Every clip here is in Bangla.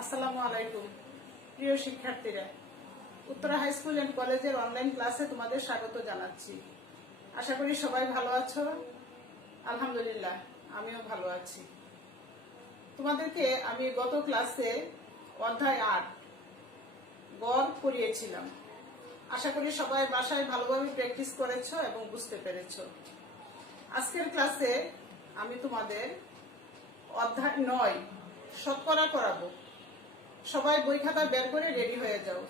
আসসালামু আলাইকুম প্রিয় শিক্ষার্থীরা, উত্তরা হাই স্কুল এন্ড কলেজের অনলাইন ক্লাসে তোমাদের স্বাগত জানাচ্ছি। আশা করি সবাই ভালো আছো। আলহামদুলিল্লাহ, আমিও ভালো আছি। তোমাদেরকে আমি গত ক্লাসে অধ্যায় ৮ গড় পড়িয়েছিলাম। আশা করি সবাই বাসায় ভালোভাবে প্র্যাকটিস করেছো এবং বুঝতে পেরেছো। আজকের ক্লাসে আমি তোমাদের অধ্যায় ৯ শতকরা করাবো। সবাই বই খাতা বের করে রেডি হয়ে যাও।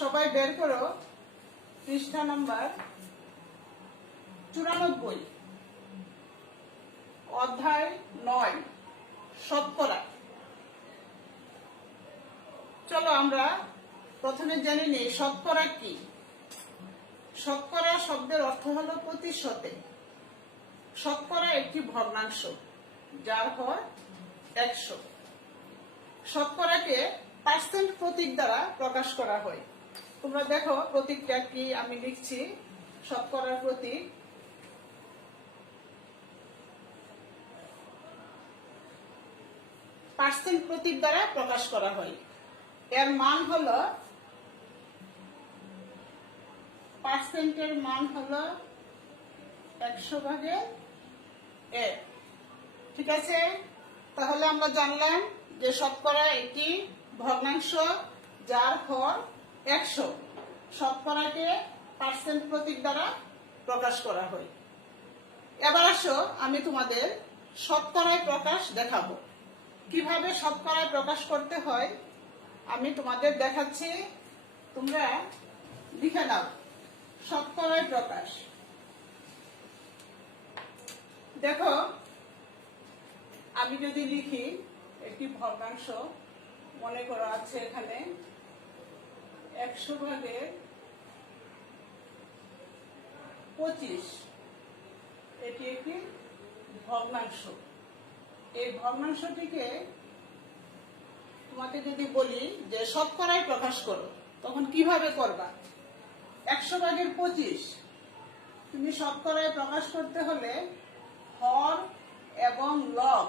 সবাই বের করো পৃষ্ঠা নাম্বার ৯৪, অধ্যায় ৯ শতকরা। চলো আমরা প্রথমে জেনে নিই শতকরা কি। শতকরা শব্দের অর্থ হলো প্রতিশতে। শতকরা একটি ভগ্নাংশ যার হয় ১০০। শতকরাকে পার্সেন্ট প্রতীক দ্বারা প্রকাশ করা হয়। তোমরা দেখো প্রতীকটা কি, আমি লিখছি শতকরার প্রতীক পার্সেন্ট প্রতীক দ্বারা প্রকাশ করা হয়। এর মান হলো, পার্সেন্টের মান হলো ১০০/১। ঠিক আছে, তাহলে আমরা জানলাম যে শতকরা একটি ভগ্নাংশ যার হর ১০০। শতকরাকে পার্সেন্ট প্রতীক দ্বারা প্রকাশ করা হয়। এবার আসো আমি তোমাদের শতকরায় প্রকাশ দেখাবো। কিভাবে শতকরায় প্রকাশ করতে হয় আমি তোমাদের দেখাচ্ছি। তোমরা লিখে নাও শতকরায় প্রকাশ। দেখো, আমি যদি লিখি একটি ভগ্নাংশ, মনে করা আছে এখানে ১০০/২৫, এটি একটি ভগ্নাংশ। এই ভগ্নাংশটিকে তোমাকে যদি বলি যে শতকরায় প্রকাশ করো, তখন কিভাবে করবা? ১০০/২৫ তুমি শতকরায় প্রকাশ করতে হলে হর এবং লব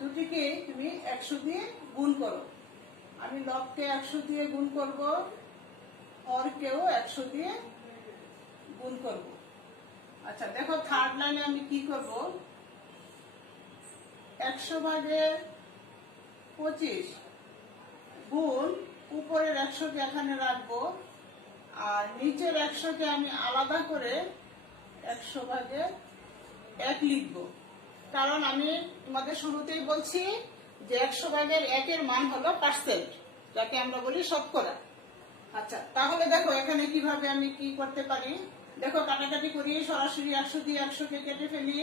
দুটিকে তুমি ১০০ দিয়ে গুণ করো। আমি লবকে ১০০ দিয়ে গুণ করব, হরকেও ১০০ দিয়ে গুণ করব। আচ্ছা দেখো, থার্ড লাইনে আমি কি করব, ১০০/২৫ গুণ উপরের ১০০কে এখানে রাখবো, আর নিচের ১০০কে আমি আলাদা করে ১০০/১ লিখবো। কারণ আমি তোমাদের শুরুতেই বলছি যে ১০০/১ মান হলো পার্সেন্ট, যাকে আমরা বলি শতকরা। আচ্ছা তাহলে দেখো এখানে কিভাবে আমি কি করতে পারি। দেখো, কাটাকাটি করি, সরাসরি ১০০ দিয়ে ১০০কে কেটে ফেলি।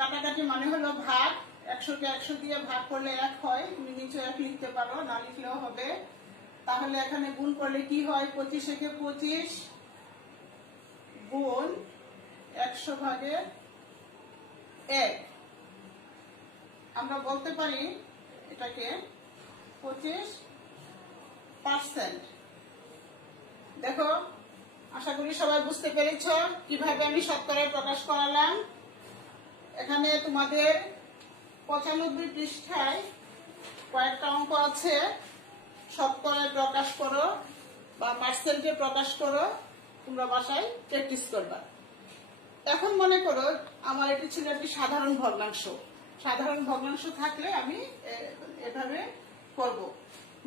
কাটাকাটি মানে হলো ভাগ। ১০০কে ১০০ দিয়ে ভাগ করলে ১ হয়। তুমি নিচে ১ লিখতে পারো, না লিখলেও হবে। তাহলে এখানে গুণ করলে কি হয়, ২৫ × ২৫ গুণ ১০০/১। আমরা বলতে পারি এটাকে ২৫%। দেখো, আশা করি সবাই বুঝতে পেরেছ কিভাবে আমি শতকরায় প্রকাশ করালাম। এখানে তোমাদের ৯৫ পৃষ্ঠায় কয়েকটা অঙ্ক আছে। শতকরায় প্রকাশ করো বা পার্সেন্টে প্রকাশ করো, তোমরা বাসায় প্র্যাকটিস করবা। এখন মনে করো আমার এটি ছিল একটি সাধারণ ভগ্নাংশ। সাধারণ ভগ্নাংশ থাকলে আমি এভাবে করব।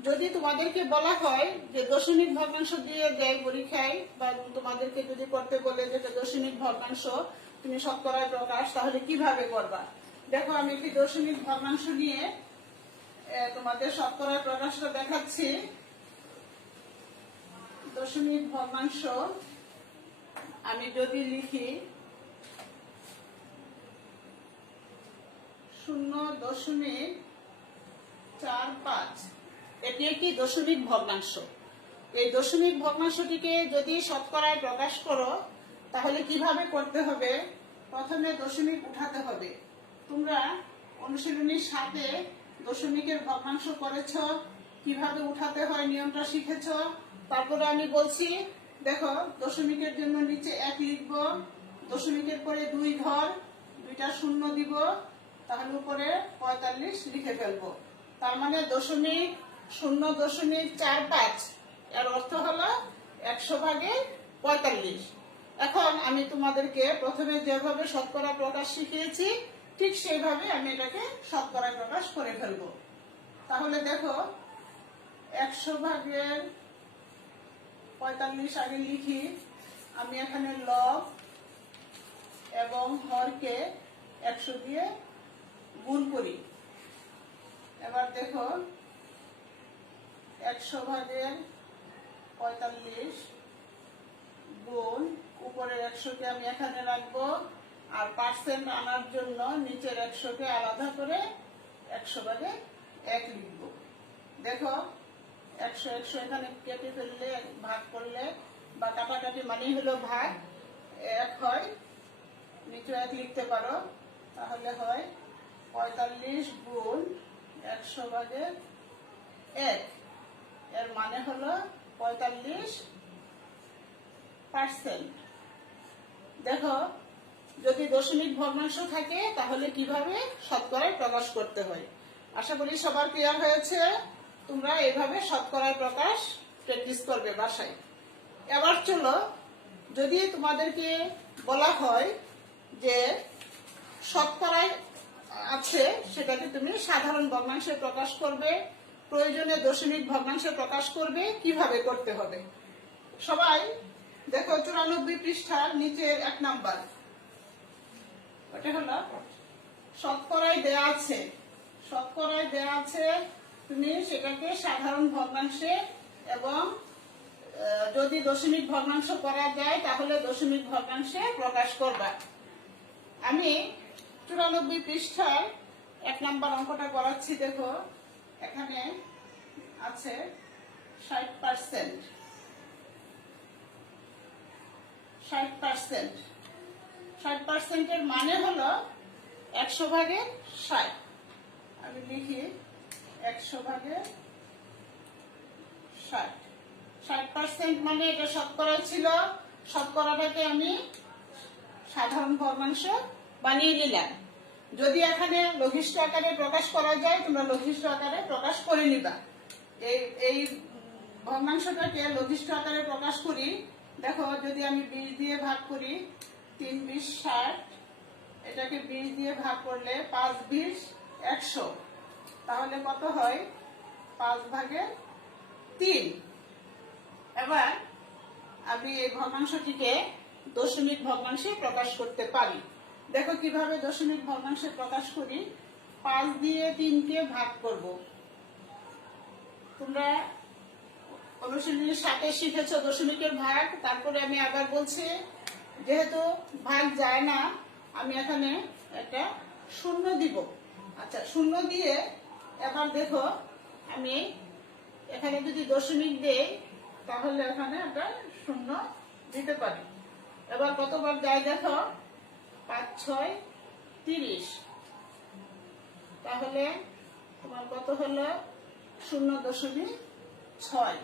যদি তোমাদেরকে বলা হয় যে দশমিক ভগ্নাংশ দিয়ে দেয় পরীক্ষায়, বা তোমাদেরকে যদি করতে বলে যে দশমিক ভগ্নাংশ তুমি শতকরায় প্রকাশ, তাহলে কিভাবে করবা? দেখো, আমি একটি দশমিক ভগ্নাংশ নিয়ে তোমাদের শতকরায় প্রকাশটা দেখাচ্ছি। দশমিক ভগ্নাংশ আমি যদি লিখি ০.৪৫, এটি একটি দশমিক ভগ্নাংশ। এই দশমিক ভগ্নাংশটিকে যদি শতকরায় প্রকাশ করো, তাহলে কিভাবে করতে হবে? প্রথমে দশমিক উঠাতে হবে। তোমরা অনুশীলনীর সাথে দশমিকের ভগ্নাংশ করেছ, কিভাবে উঠাতে হয় নিয়মটা শিখেছ। তারপরে আমি বলছি, দেখো দশমিকের জন্য নিচে ১ লিখব, দশমিকের পরে ২ ঘর, ২টা শূন্য দিব, তাহলে উপরে 45 লিখে ফেলবো। তার মানে 0.0.45 এর অর্থ হলো 100/45। এখন আমি তোমাদেরকে প্রথমে যেভাবে শতকরা প্রকাশ শিখিয়েছি ঠিক সেইভাবে আমি এটাকে শতকরা প্রকাশ করে ফেলবো। তাহলে দেখো 100/45 আগে লিখি। আমি এখানে লব এবং হরকে 100 দিয়ে গুণ করি। এবার দেখো 100/45 গুণ উপরের 100কে আমি এখানে রাখবো, আর পার্সেন্ট আনার জন্য নিচের 100কে আলাদা করে 100/1 লিখবো। দেখো 100 এখানে কেটে ফেললে, ভাগ করলে বা কাটাকাটি মানে হলো ভাগ, 1 হয়, নিচে 1 লিখতে পারো। তাহলে হয় 45 গুণ 100/1, এর মানে হলো 45%। দেখো যদি দশমিক ভগ্নাংশ থাকে তাহলে কিভাবে শতকরায় প্রকাশ করতে হয়। আশা করি সবার ক্লিয়ার হয়েছে। তোমরা এইভাবে শতকরায় প্রকাশ প্র্যাকটিস করবে বাসায়। এবার চলো, যদি তোমাদেরকে বলা হয় যে শতকরায় আছে সেটাকে তুমি সাধারণ ভগ্নাংশে প্রকাশ করবে, প্রয়োজনে দশমিক ভগ্নাংশে প্রকাশ করবে, কিভাবে করতে হবে। সবাই দেখো 94 পৃষ্ঠার নিচের 1 নাম্বার, ওটা হলো শতকরায় দেয়া আছে। শতকরায় দেয়া আছে, তুমি সেটাকে সাধারণ ভগ্নাংশে এবং যদি দশমিক ভগ্নাংশ করা যায় তাহলে দশমিক ভগ্নাংশে প্রকাশ করবা। আমি 94 পৃষ্ঠায় 1 নাম্বার অঙ্কটা করাচ্ছি। দেখো এখানে আছে 60%। 60% এর মানে হলো 100/60। আমি লিখি 100/60। 60% মানে এটা শতকরা ছিল, শতকরাটাকে আমি সাধারণ ভগ্নাংশ বানিয়ে নিলাম। যদি এখানে লঘিষ্ঠ আকারে প্রকাশ করা যায় তোমরা লঘিষ্ঠ আকারে প্রকাশ করে নিবা। এই ভগ্নাংশটাকে লঘিষ্ঠ আকারে প্রকাশ করি। দেখো যদি আমি 20 দিয়ে ভাগ করি, 3 20 60, এটাকে 20 দিয়ে ভাগ করলে 5 20 100, তাহলে কত হয় 5/3। এবার আমি এই ভগ্নাংশটিকে দশমিক ভগ্নাংশে প্রকাশ করতে পারি। দেখো কিভাবে দশমিক ভগ্নাংশে প্রকাশ করি। 5 দিয়ে 3কে ভাগ করব। তোমরা অনুশীলনী 7 শিখেছো দশমিকের ভাগ। তারপরে আমি আবার বলছি, যেহেতু ভাগ যায় না আমি এখানে একটা শূন্য দিব। আচ্ছা, শূন্য দিয়ে এবার দেখো আমি এখানে যদি দশমিক দেই তাহলে এখানে একটা শূন্য দিতে পারি। এবার কতবার যায় দেখো, 5 6 30, তাহলে তোমার কত হলো 0.6।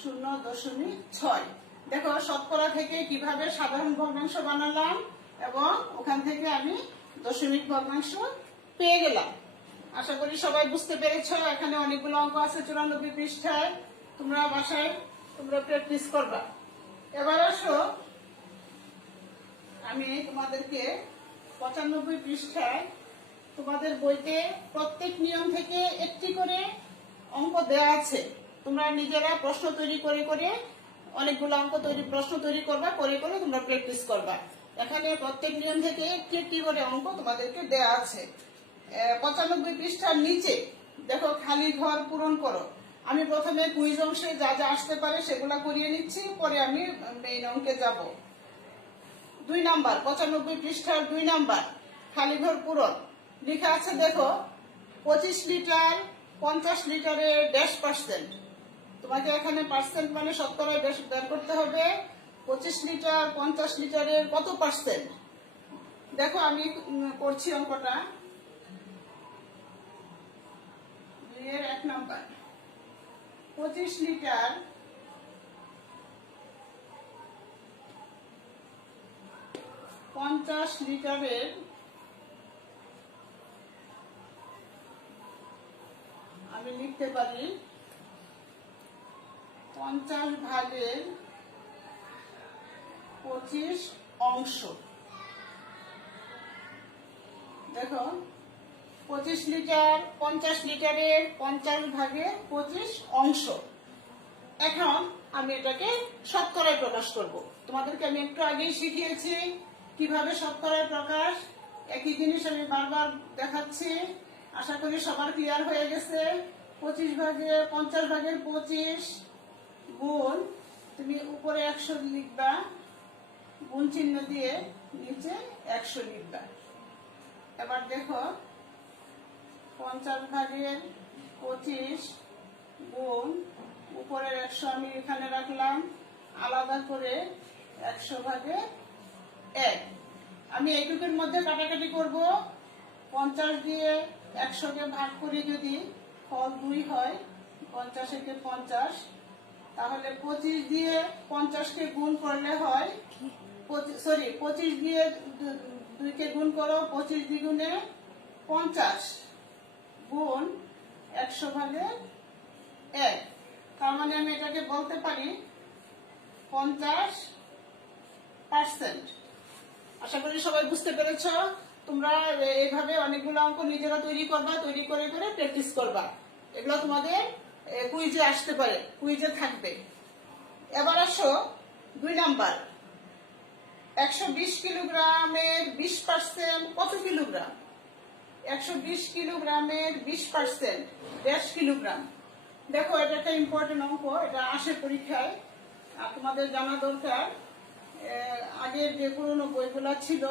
0.6। দেখো শতকরা থেকে কিভাবে সাধারণ ভগ্নাংশ বানালাম এবং ওখান থেকে আমি দশমিক ভগ্নাংশ পেয়ে গেলাম। আশা করি সবাই বুঝতে পেরেছো। এখানে অনেকগুলো অঙ্ক আছে 94 পৃষ্ঠায়, তোমরা বাসায় প্র্যাকটিস করবা। এবার আসো আমি তোমাদেরকে 95 পৃষ্ঠায় তোমাদের বইতে প্রত্যেক নিয়ম থেকে একটি করে অঙ্ক দেয়া আছে। তোমরা নিজেরা প্রশ্ন তৈরি করে করে অনেকগুলো অঙ্ক প্রশ্ন তৈরি করবা, করে করে তোমরা প্র্যাকটিস করবা। এখানে প্রত্যেক নিয়ম থেকে একটি একটি করে অঙ্ক তোমাদেরকে দেয়া আছে। 95 পৃষ্ঠার নিচে দেখো খালি ঘর পূরণ করো। আমি প্রথমে কুইজ অংশে যা যা আসতে পারে সেগুলা করিয়ে নিচ্ছি, পরে আমি মেইন অঙ্কে যাব। 2 নাম্বার 95 পৃষ্ঠার 2 নাম্বার খালি ঘর পূরণ লেখা আছে। দেখো 25 লিটার 50 লিটারের 1/% তোমাকে এখানে পার্সেন্ট মানে শতকরা বের করতে হবে। 25 লিটার 50 লিটারের কত পার্সেন্ট? দেখো আমি করছি অঙ্কটা। 2 এর 1 নাম্বার 25 লিটার 50 লিটারের আমি লিখতে পারি 50 ভাগের 25 অংশ। দেখো 25 লিটার 50 লিটারের 50 ভাগের 25 অংশ। এখন আমি এটাকে শতকরায় প্রকাশ করব। তোমাদেরকে আমি একটু আগেই শিখিয়েছি কিভাবে শতকরায় প্রকাশ। একই জিনিস আমি বারবার দেখাচ্ছি, আশা করি সবার ক্লিয়ার হয়ে গেছে। 50 ভাগের 25 গুণ, তুমি উপরে 100 লিখবা, গুণ চিহ্ন দিয়ে নিচে 100 লিখবা। এবার দেখো 50 ভাগের 25 গুণ উপরের 100 আমি এখানে রাখলাম, আলাদা করে 100 ভাগের 1। আমি এইটুকুর মধ্যে কাটাকাটি করব। 50 দিয়ে 100কে ভাগ করি, যদি ফল 2 হয়, 50 একে 50, তাহলে 25 দিয়ে 50কে গুণ করলে হয়, 25 দিয়ে 2কে গুণ করো, 25 দ্বিগুণে 50 গুণ 100 ভাগের 1। তার মানে আমি এটাকে বলতে পারি 50%। আশা করি সবাই বুঝতে পেরেছ। তোমরা এইভাবে অনেকগুলো অঙ্ক নিজেরা তৈরি করবা, তৈরি করে করে প্র্যাকটিস করবা। এগুলো তোমাদের কুইজে আসতে পারে, কুইজে থাকবে। এবার আসো 2 নাম্বার। 120 কিলোগ্রামের 20% কত কিলোগ্রাম? 120 কিলোগ্রামের 20% 1.5 কিলোগ্রাম। দেখো এটা একটা ইম্পর্টেন্ট অঙ্ক, এটা আসে পরীক্ষায়, আর তোমাদের জানা দরকার। আগের যে পুরোনো বইগুলা ছিল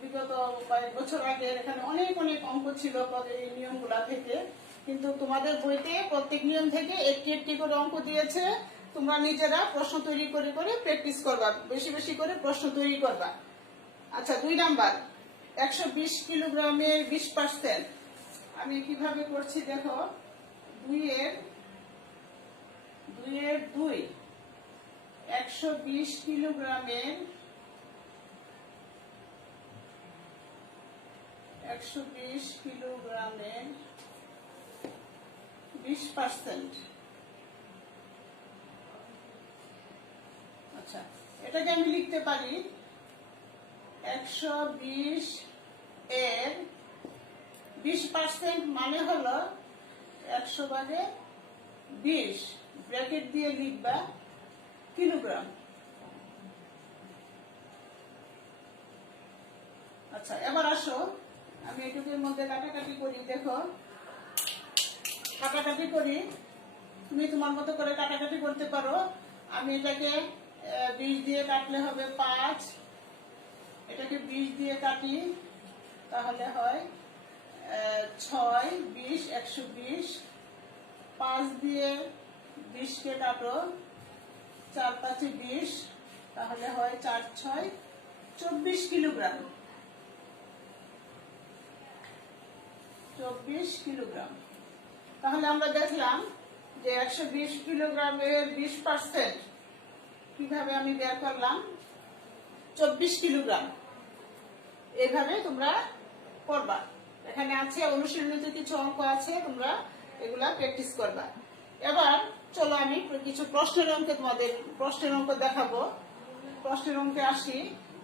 বিগত কয়েক বছর আগে, এখানে অনেক অনেক অঙ্ক ছিল এই নিয়মগুলা থেকে, কিন্তু তোমাদের বইতে প্রত্যেক নিয়ম থেকে একটি একটি করে অঙ্ক দিয়েছে। তোমরা নিজেরা প্রশ্ন তৈরি করে করে প্র্যাকটিস করবা, বেশি বেশি করে প্রশ্ন তৈরি করবা। আচ্ছা 2 নাম্বার, 120 কিলোগ্রামের 20%। আমি কিভাবে করছি দেখো, 2 এর 2 120 কিলোগ্রামের 20%। আচ্ছা, এটাকে আমি লিখতে পারি 120 এর 20% মানে হলো 100 ভাগে 20, ব্র্যাকেট দিয়ে লিখবা কিলোগ্রাম। আচ্ছা এবার আসো আমি এটুকুর মধ্যে কাটাকাটি করি। দেখো কাটাকাটি করি, তুমি তোমার মতো করে কাটাকাটি করতে পারো। আমি এটাকে 20 দিয়ে কাটলে হবে 5, এটাকে 20 দিয়ে কাটি তাহলে হয় 6, 20, 120। 5 দিয়ে 20কে কাটো, 4 5 20, তাহলে হয় 4 6 24 কিলোগ্রাম। 24 কিলোগ্রাম। তাহলে আমরা দেখলাম যে 120 কিলোগ্রামের 20% কিভাবে আমি বের করলাম, 24 কিলোগ্রাম। এইভাবে তোমরা করবা। এখানে আছে অনুশীলনীতে কিছু অঙ্ক আছে, তোমরা এগুলা প্র্যাকটিস করবা। এবার চলো আমি কিছু প্রশ্নের অঙ্ক দেখাবো। প্রশ্নের অঙ্কে আসি।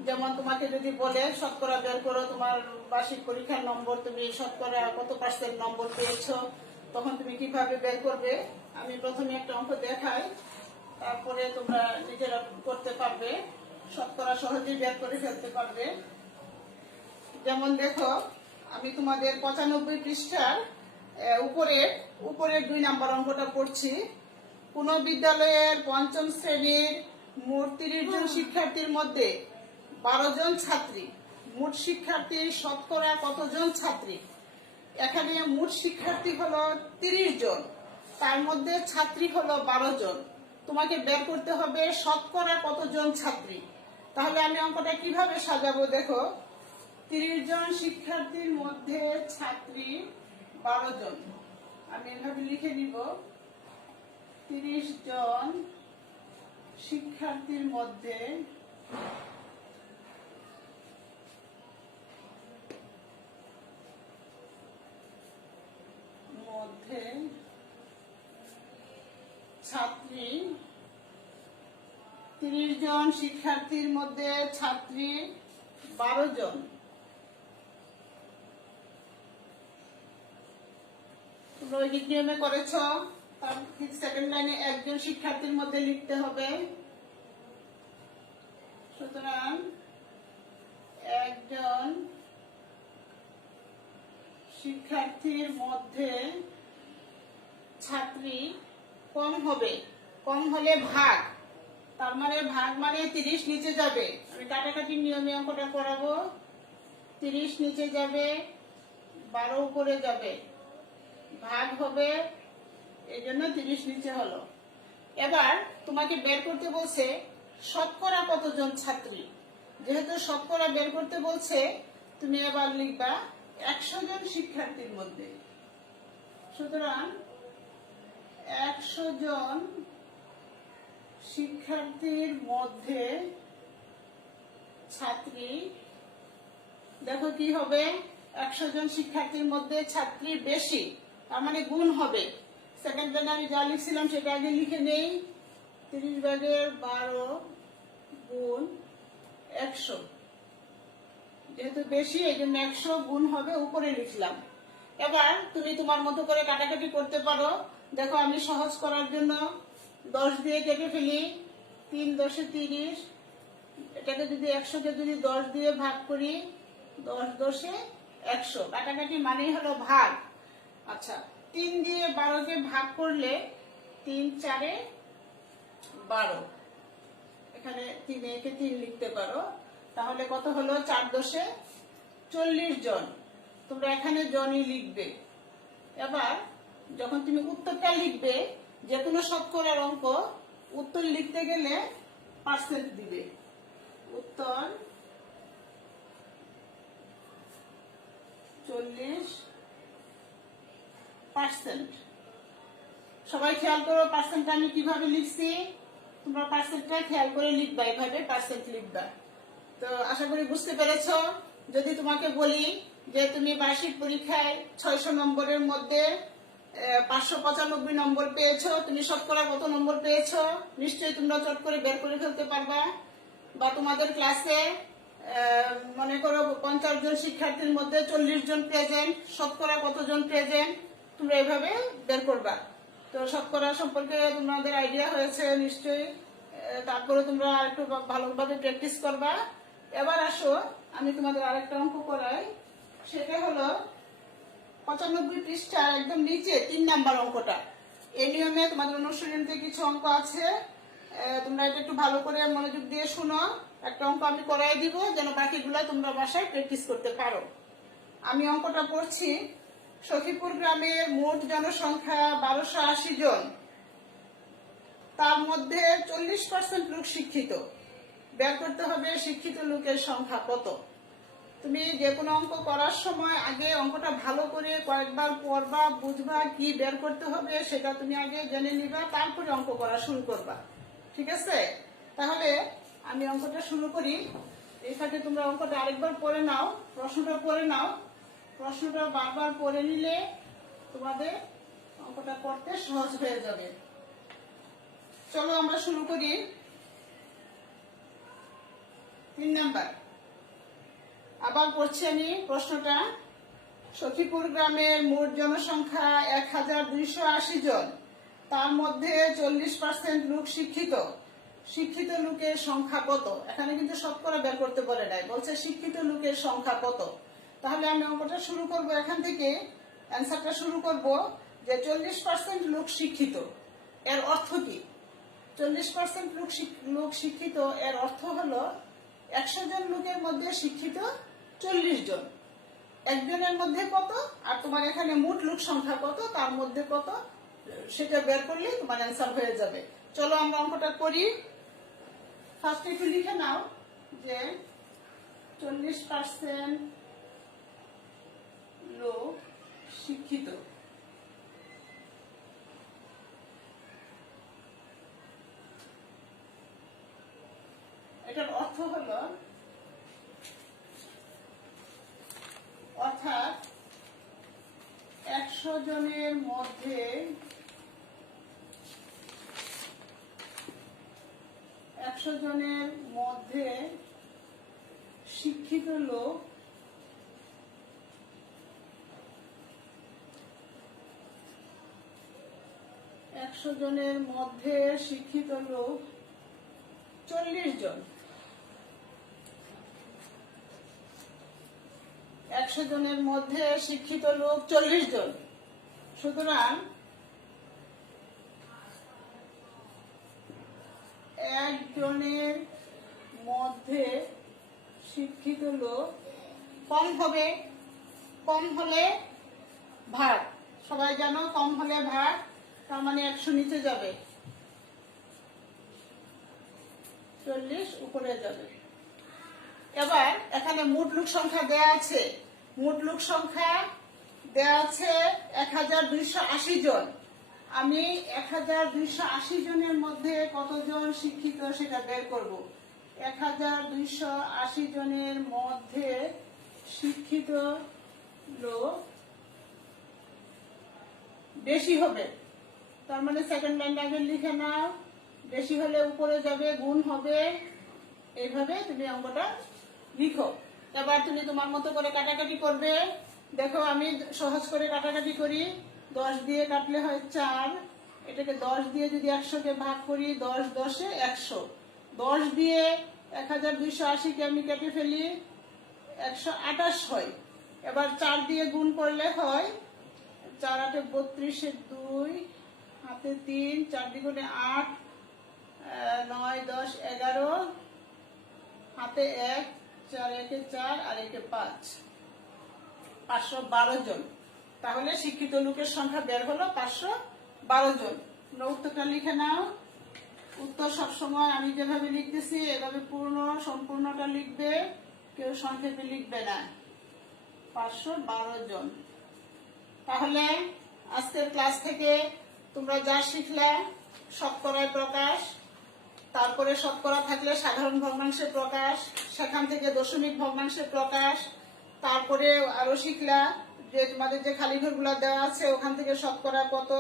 যেমন তোমাকে যদি বলে শতকরা বের করো, তোমার বার্ষিক পরীক্ষার নম্বর, তুমি শতকরা কত % নম্বর পেয়েছো, তখন তুমি কিভাবে বের করবে। আমি প্রথমে একটা অঙ্ক দেখাই, তারপরে তোমরা নিজেরা করতে পারবে, শতকরা সহজেই বের করে ফেলতে পারবে। যেমন দেখো আমি তোমাদের 95 পৃষ্ঠার উপরের 2 নাম্বার অঙ্কটা পড়ছি। কোন বিদ্যালয়ের 5ম শ্রেণীর মোট 30 জন শিক্ষার্থীর মধ্যে 12 জন ছাত্রী। মোট শিক্ষার্থীর শতকরা কতজন ছাত্রী? এখানে মোট শিক্ষার্থী হলো 30 জন, তার মধ্যে ছাত্রী হলো 12 জন। তোমাকে বের করতে হবে শতকরা কতজন ছাত্রী। তাহলে আমি অঙ্কটা কিভাবে সাজাবো দেখো, 30 জন শিক্ষার্থীর মধ্যে ছাত্রী 12 জন। আমি এভাবে লিখে নিব, 30 জন শিক্ষার্থীর মধ্যে ছাত্রী, 30 জন শিক্ষার্থীর মধ্যে ছাত্রী 12 জন। তোমরা ওই নিয়মে করেছ। তার ঠিক সেকেন্ড লাইনে একজন শিক্ষার্থীর মধ্যে লিখতে হবে। সুতরাং একজন শিক্ষার্থীর মধ্যে ছাত্রী কম হবে, কম হলে ভাগ, তার মানে ভাগ মানে 30 নিচে যাবে। আমি কাটাকাটির নিয়মে অঙ্কটা করাবো। 30 নিচে যাবে, 12 উপরে যাবে, ভাগ হবে, এই জন্য 30 নিচে হলো। এবার তোমাকে বের করতে বলছে শতকরা কতজন ছাত্রী। যেহেতু শতকরা বের করতে বলছে, তুমি এবার লিখবা 100 জন শিক্ষার্থীর মধ্যে। সুতরাং 100 জন শিক্ষার্থীর মধ্যে ছাত্রী, দেখো কি হবে, 100 জন শিক্ষার্থীর মধ্যে ছাত্রী বেশি, তার মানে গুণ হবে। সেকেন্ড লাইনে আমি যা লিখছিলাম সেটা আগে লিখে নেই। 30/12 গুণ 100, যেহেতু বেশি এই জন্য 100 গুণ হবে, উপরে লিখলাম। এবার তুমি তোমার মতো করে কাটাকাটি করতে পারো। দেখো আমি সহজ করার জন্য 10 দিয়ে কেটে ফেলি। 3 × 10 = 30। এটাকে যদি 100 কে যদি 10 দিয়ে ভাগ করি, 10 × 10 = 100। কাটাকাটি মানেই হলো ভাগ। আচ্ছা, 3 দিয়ে 12 কে ভাগ করলে 3 × 4 = 12। এখানে 3 একে 3 লিখতে পারো। তাহলে কত হলো? 4 × 10 = 40 জন। তোমরা এখানে জনই লিখবে। এবার যখন তুমি উত্তরটা লিখবে, যে কোনো শতকরার অঙ্ক উত্তর লিখতে গেলে পার্সেন্ট দিবে। উত্তর 40%। সবাই খেয়াল করো পার্সেন্টটা আমি কিভাবে লিখছি। তোমরা পার্সেন্টটা খেয়াল করে লিখবা, এভাবে পার্সেন্ট লিখবা। তো আশা করি বুঝতে পেরেছো। যদি তোমাকে বলি যে তুমি বার্ষিক পরীক্ষায় 600 নম্বরের মধ্যে 595 নম্বর পেয়েছো, তুমি শতকরা কত নম্বর পেয়েছো নিশ্চয়ই তোমরা চট করে বের করে ফেলতে পারবা। বা তোমাদের ক্লাসে মনে করো 50 জন শিক্ষার্থীর মধ্যে 40 জন প্রেজেন্ট, শতকরা কতজন প্রেজেন্ট তোমরা এভাবে বের করবা। তো শতকরা সম্পর্কে তোমাদের আইডিয়া হয়েছে নিশ্চয়ই। তারপরে তোমরা একটু ভালোভাবে প্র্যাকটিস করবা। এবার আসো আমি তোমাদের আরেকটা অঙ্ক করাই। সেটা হলো 95 পৃষ্ঠার একদম নিচে 3 নাম্বার অঙ্কটা। এই নিয়মে তোমাদের অনুশীলনীতে কিছু অঙ্ক আছে, তোমরা এটা একটু ভালো করে মনোযোগ দিয়ে শুনো। একটা অঙ্ক আমি করাই দিব, যেন বাকিগুলো তোমরা বাসায় প্র্যাকটিস করতে পারো। আমি অঙ্কটা পড়ছি। সখীপুর গ্রামের মোট জনসংখ্যা 1280 জন, তার মধ্যে 40% লোক শিক্ষিত। বের করতে হবে শিক্ষিত লোকের সংখ্যা কত। তুমি যে কোনো অঙ্ক করার সময় আগে অঙ্কটা ভালো করে কয়েকবার পড়বা, বুঝবা, কি বের করতে হবে সেটা তুমি আগে জেনে নিবা, তারপরে অঙ্ক করা শুরু করবা। ঠিক আছে? তাহলে আমি অঙ্কটা শুরু করি। এই ফাঁকে তোমরা অঙ্কটা আরেকবার পড়ে নাও, প্রশ্নটা পড়ে নাও। প্রশ্নটা বারবার পড়ে নিলে তোমাদের অঙ্কটা করতে সহজ হয়ে যাবে। চলো আমরা শুরু করি। 3 নাম্বার আবার পড়ছি আমি প্রশ্নটা। সখীপুর গ্রামের মোট জনসংখ্যা 1280 জন, তার মধ্যে 40% লোক শিক্ষিত। শিক্ষিত লোকের সংখ্যা কত? এখানে কিন্তু শতকরা বের করতে বলে নাই, বলছে শিক্ষিত লোকের সংখ্যা কত। তাহলে আমি অঙ্কটা শুরু করব এখান থেকে। অ্যান্সারটা শুরু করব যে 40% লোক শিক্ষিত। এর অর্থ কি? 40% লোক শিক্ষিত এর অর্থ হলো 100 জন লোকের মধ্যে শিক্ষিত 40 জন। একজনের মধ্যে কত, আর তোমার এখানে মোট লোক সংখ্যা কত, তার মধ্যে কত, সেটা বের করলে তোমার অ্যান্সার হয়ে যাবে। চলো আমরা অঙ্কটা করি। ফার্স্ট একটু লিখে নাও যে 40% লোক শিক্ষিত। এটার অর্থ হলো, অর্থাৎ 100 জনের মধ্যে 100 জনের মধ্যে শিক্ষিত লোক 100 জনের মধ্যে শিক্ষিত লোক 40 জন। 100 জনের মধ্যে শিক্ষিত লোক 40 জন। সুতরাং একজনের মধ্যে শিক্ষিত লোক কম হবে, কম হলে ভাগ, সবাই জানো কম হলে ভাগ, তার মানে 100 নিচে যাবে, 40 উপরে যাবে। এবার এখানে মোট লোক সংখ্যা দেয়া আছে, মোট লোক সংখ্যা দেয়া আছে 1280 জন। আমি 1280 জনের মধ্যে কতজন শিক্ষিত সেটা বের করব। 1280 জনের মধ্যে শিক্ষিত লোক বেশি হবে, তার মানে সেকেন্ড লাইন আগে লিখে নাও, বেশি হলে উপরে যাবে, গুণ হবে, এইভাবে তুমি অঙ্কটা লিখো। এবার তুমি তোমার মতো করে কাটাকাটি করবে। দেখো আমি সহজ করে কাটাকাটি করি, 10 দিয়ে কাটলে হয় 4, এটাকে 10 দিয়ে যদি 100 কে ভাগ করি, 10 10 এ 100, 10 দিয়ে 1280 কে আমি কেটে ফেলি, 128 হয়। এবার 4 দিয়ে গুণ করলে হয় 4 8 32 এর 2, হাতে 3, 4 দ্বিগুণে 8, 9 10 11, হাতে 1, 4 1 4 আর 1 5, 512 জন। তাহলে শিক্ষিত লোকের সংখ্যা বের হলো 512 জন। উত্তরটা লিখে নাও। উত্তর সবসময় আমি যেভাবে লিখতেছি এভাবে পূর্ণ সম্পূর্ণটা লিখবে, কেউ সংক্ষেপে লিখবে না। 512 জন। তাহলে আজকের ক্লাস থেকে তোমরা যা শিখলে, শতকরায় প্রকাশ, তারপরে শতকরা থাকলে সাধারণ ভগ্নাংশের প্রকাশ, সেখান থেকে দশমিক ভগ্নাংশের প্রকাশ, তারপরে আরো শিখলা যে তোমাদের যে খালি ঘরগুলো দেওয়া আছে ওখান থেকে শতকরা কত,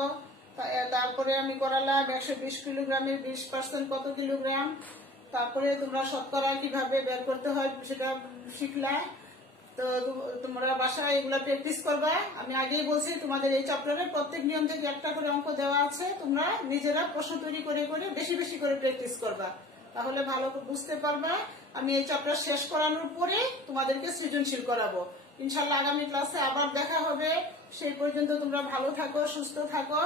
তারপরে আমি করালাম 120 কিলোগ্রামের 20% কত কিলোগ্রাম, তারপরে তোমরা শতকরা কিভাবে বের করতে হয় সেটা শিখলা। তো তোমরা বাসায় এগুলো প্র্যাকটিস করবা। আমি আগেই বলছি তোমাদের এই চ্যাপ্টারে প্রত্যেক নিয়ম থেকে একটা করে অঙ্ক দেওয়া আছে, তোমরা নিজেরা প্রশ্ন তৈরি করে করে বেশি বেশি করে প্র্যাকটিস করবা, তাহলে ভালো বুঝতে পারবা। আমি এই চ্যাপ্টার শেষ করানোর পরে তোমাদেরকে সৃজনশীল করাবো। ইনশাআল্লাহ আগামী ক্লাসে আবার দেখা হবে। সেই পর্যন্ত তোমরা ভালো থাকো, সুস্থ থাকো,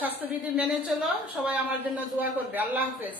স্বাস্থ্যবিধি মেনে চলো। সবাই আমার জন্য দোয়া করবে। আল্লাহ হাফেজ।